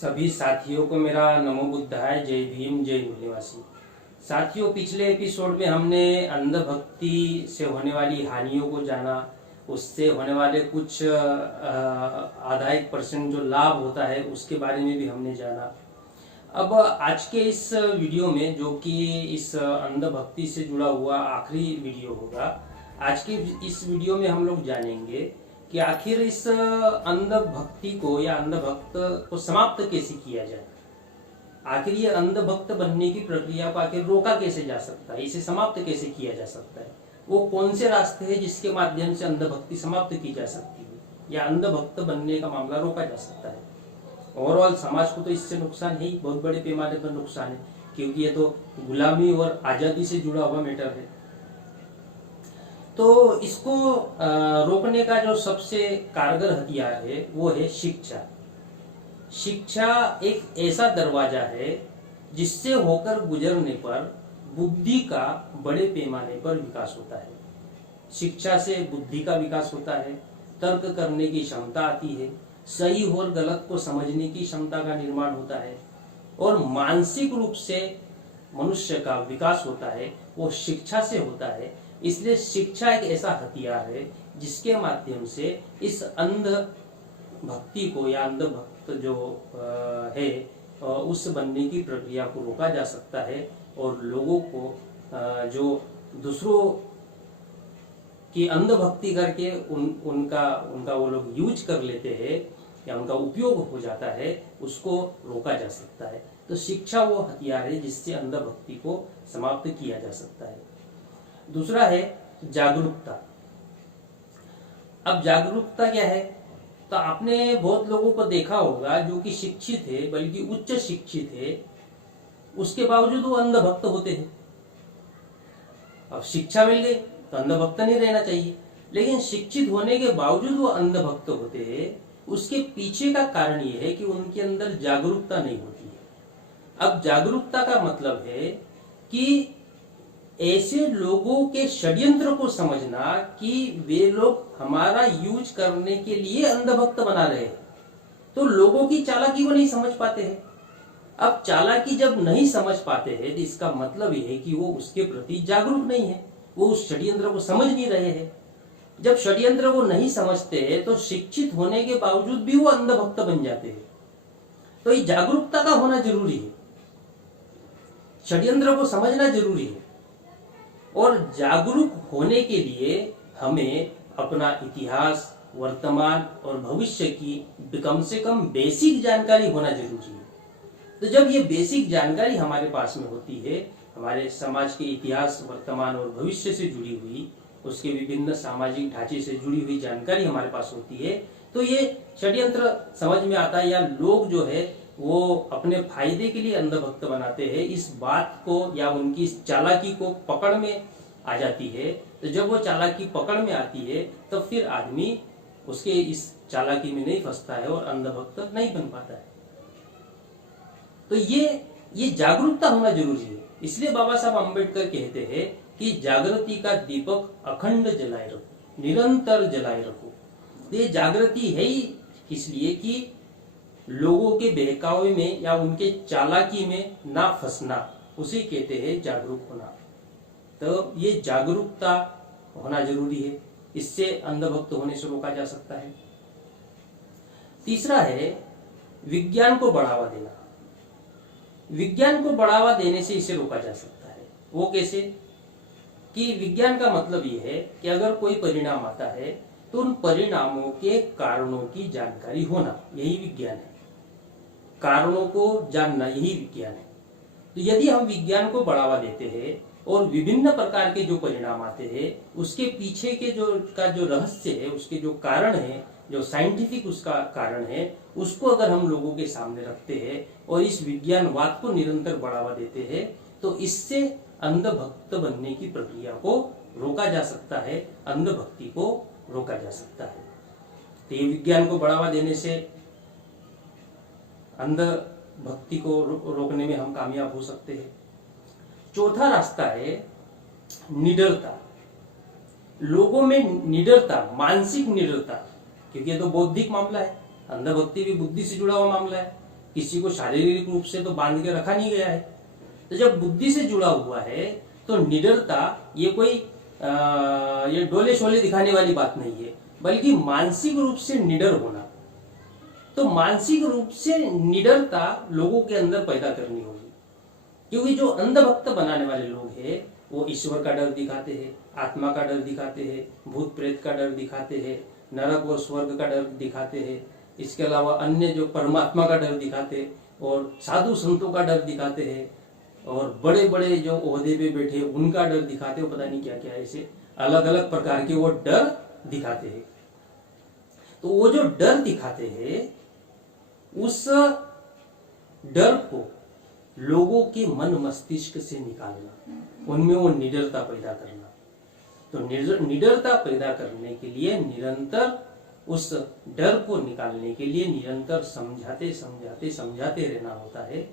सभी साथियों को मेरा नमो बुद्धाय, जय भीम, जय निवासी। साथियों, पिछले एपिसोड में हमने अंधभक्ति से होने वाली हानियों को जाना, उससे होने वाले कुछ आधा 1% जो लाभ होता है उसके बारे में भी हमने जाना। अब आज के इस वीडियो में, जो कि इस अंधभक्ति से जुड़ा हुआ आखिरी वीडियो होगा, आज के इस वीडियो में हम लोग जानेंगे कि आखिर इस अंधभक्ति को या अंधभक्त को समाप्त कैसे किया जाए। आखिर ये अंधभक्त बनने की प्रक्रिया को आखिर रोका कैसे जा सकता है, इसे समाप्त कैसे किया जा सकता है, वो कौन से रास्ते हैं जिसके माध्यम से अंधभक्ति समाप्त की जा सकती है या अंधभक्त बनने का मामला रोका जा सकता है। ओवरऑल समाज को तो इससे नुकसान है ही, बहुत बड़े पैमाने पर नुकसान है, क्योंकि ये तो गुलामी और आजादी से जुड़ा हुआ मैटर है। तो इसको रोकने का जो सबसे कारगर हथियार है वो है शिक्षा। शिक्षा एक ऐसा दरवाजा है जिससे होकर गुजरने पर बुद्धि का बड़े पैमाने पर विकास होता है। शिक्षा से बुद्धि का विकास होता है, तर्क करने की क्षमता आती है, सही और गलत को समझने की क्षमता का निर्माण होता है और मानसिक रूप से मनुष्य का विकास होता है, वो शिक्षा से होता है। इसलिए शिक्षा एक ऐसा हथियार है जिसके माध्यम से इस अंध भक्ति को या अंधभक्त जो है उस बनने की प्रक्रिया को रोका जा सकता है और लोगों को जो दूसरों की अंधभक्ति करके उनका वो लोग यूज कर लेते हैं या उनका उपयोग हो जाता है, उसको रोका जा सकता है। तो शिक्षा वो हथियार है जिससे अंधभक्ति को समाप्त किया जा सकता है। दूसरा है जागरूकता। अब जागरूकता क्या है? तो आपने बहुत लोगों को देखा होगा जो कि शिक्षित है, बल्कि उच्च शिक्षित है, उसके बावजूद वो अंधभक्त होते हैं। अब शिक्षा मिल गई तो अंधभक्त नहीं रहना चाहिए, लेकिन शिक्षित होने के बावजूद वो अंधभक्त होते हैं। उसके पीछे का कारण ये है कि उनके अंदर जागरूकता नहीं होती है। अब जागरूकता का मतलब है कि ऐसे लोगों के षड्यंत्र को समझना कि वे लोग हमारा यूज करने के लिए अंधभक्त बना रहे हैं। तो लोगों की चालाकी को नहीं समझ पाते हैं। अब चालाकी जब नहीं समझ पाते हैं तो इसका मतलब यह है कि वो उसके प्रति जागरूक नहीं है, वो उस षड्यंत्र को समझ नहीं रहे हैं। जब षड्यंत्र को नहीं समझते हैं तो शिक्षित होने के बावजूद भी वो अंधभक्त बन जाते हैं। तो ये जागरूकता का होना जरूरी है, षड्यंत्र को समझना जरूरी है। और जागरूक होने के लिए हमें अपना इतिहास, वर्तमान और भविष्य की कम से कम बेसिक जानकारी होना जरूरी है। तो जब ये बेसिक जानकारी हमारे पास में होती है, हमारे समाज के इतिहास, वर्तमान और भविष्य से जुड़ी हुई, उसके विभिन्न सामाजिक ढांचे से जुड़ी हुई जानकारी हमारे पास होती है, तो ये षड्यंत्र समझ में आता है या लोग जो है वो अपने फायदे के लिए अंधभक्त बनाते हैं, इस बात को या उनकी इस चालाकी को पकड़ में आ जाती है। तो जब वो चालाकी पकड़ में आती है तब तो फिर आदमी उसके इस चालाकी में नहीं फंसता है और अंधभक्त नहीं बन पाता है। तो ये जागरूकता होना जरूरी है। इसलिए बाबा साहब अम्बेडकर कहते हैं कि जागृति का दीपक अखंड जलाए रखो, निरंतर जलाए रखो। ये जागृति है ही इसलिए कि लोगों के बहकावे में या उनके चालाकी में ना फंसना, उसे कहते हैं जागरूक होना। तो ये जागरूकता होना जरूरी है, इससे अंधभक्त होने से रोका जा सकता है। तीसरा है विज्ञान को बढ़ावा देना। विज्ञान को बढ़ावा देने से इसे रोका जा सकता है। वो कैसे? कि विज्ञान का मतलब ये है कि अगर कोई परिणाम आता है तो उन परिणामों के कारणों की जानकारी होना, यही विज्ञान है। कारणों को जानना, यही विज्ञान है। तो यदि हम विज्ञान को बढ़ावा देते हैं और विभिन्न प्रकार के जो परिणाम आते हैं उसके पीछे के जो रहस्य है, उसके जो कारण है, जो साइंटिफिक उसका कारण है, उसको अगर हम लोगों के सामने रखते हैं और इस विज्ञानवाद को निरंतर बढ़ावा देते हैं, तो इससे अंधभक्त बनने की प्रक्रिया को रोका जा सकता है, अंधभक्ति को रोका जा सकता है। तो ये विज्ञान को बढ़ावा देने से अंधभक्ति को रोकने में हम कामयाब हो सकते हैं। चौथा रास्ता है निडरता। लोगों में निडरता, मानसिक निडरता, क्योंकि ये तो बौद्धिक मामला है, अंधभक्ति भी बुद्धि से जुड़ा हुआ मामला है। किसी को शारीरिक रूप से तो बांध के रखा नहीं गया है। तो जब बुद्धि से जुड़ा हुआ है तो निडरता ये कोई ये डोले शोले दिखाने वाली बात नहीं है, बल्कि मानसिक रूप से निडर होना। तो मानसिक रूप से निडरता लोगों के अंदर पैदा करनी होगी, क्योंकि जो अंधभक्त बनाने वाले लोग हैं वो ईश्वर का डर दिखाते हैं, आत्मा का डर दिखाते हैं, भूत प्रेत का डर दिखाते हैं, नरक और स्वर्ग का डर दिखाते हैं, इसके अलावा अन्य जो परमात्मा का डर दिखाते हैं, और साधु संतों का डर दिखाते हैं, और बड़े बड़े जो ओहदे पे बैठे उनका डर दिखाते हो, पता नहीं क्या क्या ऐसे अलग अलग प्रकार के वो डर दिखाते हैं। तो वो जो डर दिखाते हैं उस डर को लोगों के मन मस्तिष्क से निकालना, उनमें वो निडरता पैदा करना। तो निडरता पैदा करने के लिए निरंतर उस डर को निकालने के लिए निरंतर समझाते समझाते समझाते रहना होता है,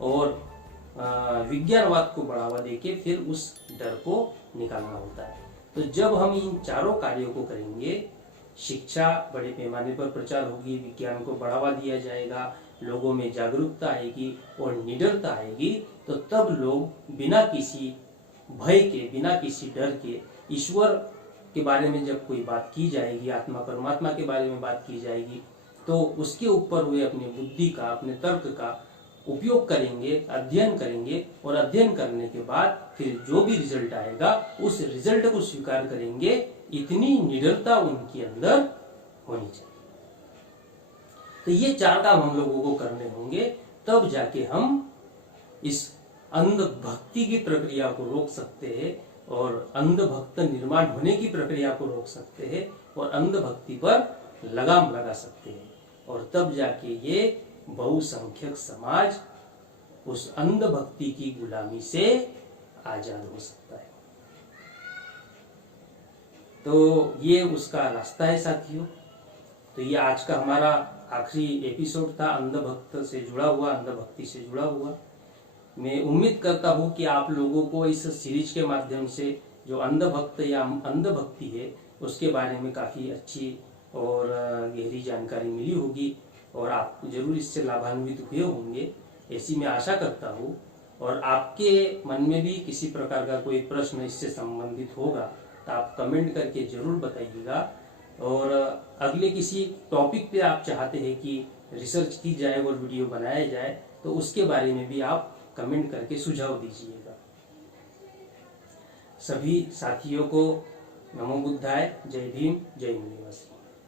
और विज्ञानवाद को बढ़ावा देके फिर उस डर को निकालना होता है। तो जब हम इन चारों कार्यों को करेंगे, शिक्षा बड़े पैमाने पर प्रचार होगी, विज्ञान को बढ़ावा दिया जाएगा, लोगों में जागरूकता आएगी और निडरता आएगी, तो तब लोग बिना किसी भय के, बिना किसी डर के ईश्वर के बारे में जब कोई बात की जाएगी, आत्मा परमात्मा के बारे में बात की जाएगी, तो उसके ऊपर वे अपनी बुद्धि का, अपने तर्क का उपयोग करेंगे, अध्ययन करेंगे, और अध्ययन करने के बाद फिर जो भी रिजल्ट आएगा उस रिजल्ट को स्वीकार करेंगे। इतनी निडरता उनके अंदर होनी चाहिए। तो ये चार काम हम लोगों को करने होंगे, तब जाके हम इस अंध भक्ति की प्रक्रिया को रोक सकते हैं, और अंध भक्त निर्माण होने की प्रक्रिया को रोक सकते हैं, और अंध भक्ति पर लगाम लगा सकते हैं, और तब जाके ये बहुसंख्यक समाज उस अंध भक्ति की गुलामी से आजाद हो सकता है। तो ये उसका रास्ता है साथियों। तो ये आज का हमारा आखिरी एपिसोड था, अंध भक्त से जुड़ा हुआ, अंध भक्ति से जुड़ा हुआ। मैं उम्मीद करता हूँ कि आप लोगों को इस सीरीज के माध्यम से जो अंध भक्त या अंध भक्ति है उसके बारे में काफ़ी अच्छी और गहरी जानकारी मिली होगी, और आप जरूर इससे लाभान्वित हुए होंगे, ऐसी मैं आशा करता हूँ। और आपके मन में भी किसी प्रकार का कोई प्रश्न इससे संबंधित होगा तो आप कमेंट करके जरूर बताइएगा, और अगले किसी टॉपिक पे आप चाहते हैं कि रिसर्च की जाए और वीडियो बनाया जाए तो उसके बारे में भी आप कमेंट करके सुझाव दीजिएगा। सभी साथियों को नमो बुद्धाय, जय भीम, जय मुनिवास।